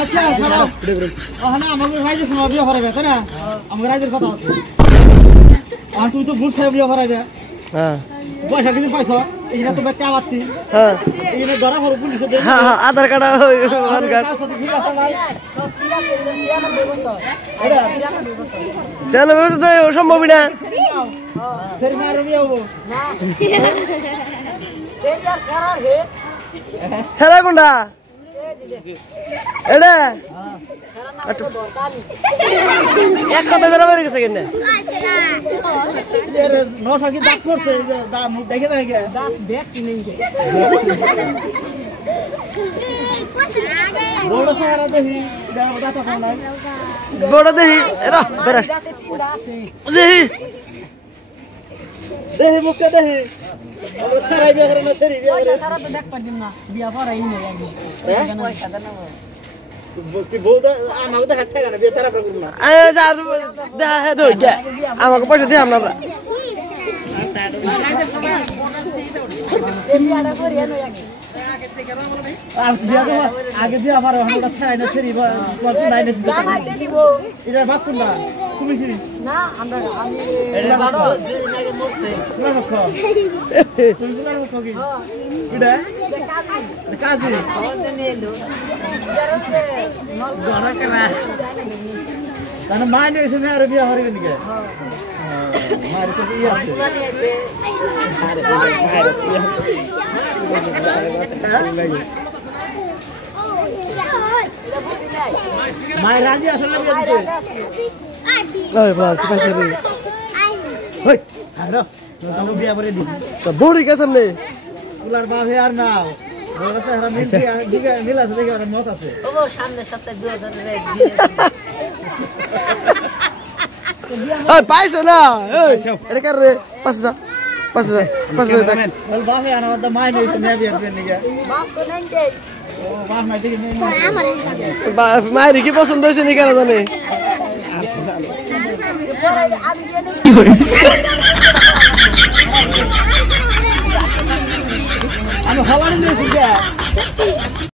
আচ্ছা ওখানে আমাদের রাইজের সময় বিয়ে করাবে তাই না আমাদের রাইজের কথা আছে আর তুই তো ভুল খাই বিয়ে করাবে হ্যাঁ পয়সা কিছু পাইছো এখানে তো বেটা আবাতি হ্যাঁ এখানে ধরা হলো পুলিশে দেয় হ্যাঁ আধার কার্ড ভোটার কার্ড ঠিক আছে না সব ঠিক আছে 96 বছর এটা 96 বছর চলো বসে তো সম্ভবই না সেরি মারো বিয়ে হবো না সেরি আর সারার হে সারা কোনটা এটা এক কথা ধরে বেরিয়ে গেছে কেন নশা কি দাগ করছে মুখ দেখে না দাগ দেখ নেই বড় সারা দেখি দাঁতা সামনে বড় দেখি এরা বেরাস দেখি দেখি মুখটা দেখি সারাই বিয়ে করে না সেরি বিয়ে করে সারা তো দেখ পারদিন না বিয়া পড়াই নেই একদিন পয়সা দেন না কি বলদা আমাকে তো হাত টাকা না বিয়ে তারা করব না দেখা দই আমাকে পয়সা দিই আমরা বিয়াটা করি এনো আগে দিয়ে আমার ওটা ছাড়াই না সেরি লাইনে এটা বাপ কোনটা তুমি কি না আমরা আমি এটা বাপ দুদিন আগে মরছে তুমি কি এটা কাজী আমাদের নিয়ে এলো কারণ মা নিয়ে এসে আর বিয়ে হরিবে নাকি মার তো ইয়ে আছে মায়ের রাজি আসলে না বিয়ে দিতে ওই বাবা কি পয়সা রে ওই হ্যালো তুমি বিয়ে করে দি তো বড়ি গেছেন নে কুলার বাপে আর না ওর কাছে হারা মিল আছে দেখি ওর মত আছে ও সামনে সপ্তাহে 2000 এর ওই পাইছো না এই এটা কার রে 500 বল বাপে আর আমাদের মাই নেই তো মেয়ে বিয়ে করে নাকি বাপ তো নাই দেই ও বাপ নাই দেখি মেয়ে মায়ের কি পছন্দ হয়েছে নি কেন জানে আমি হওয়ার নিয়েছি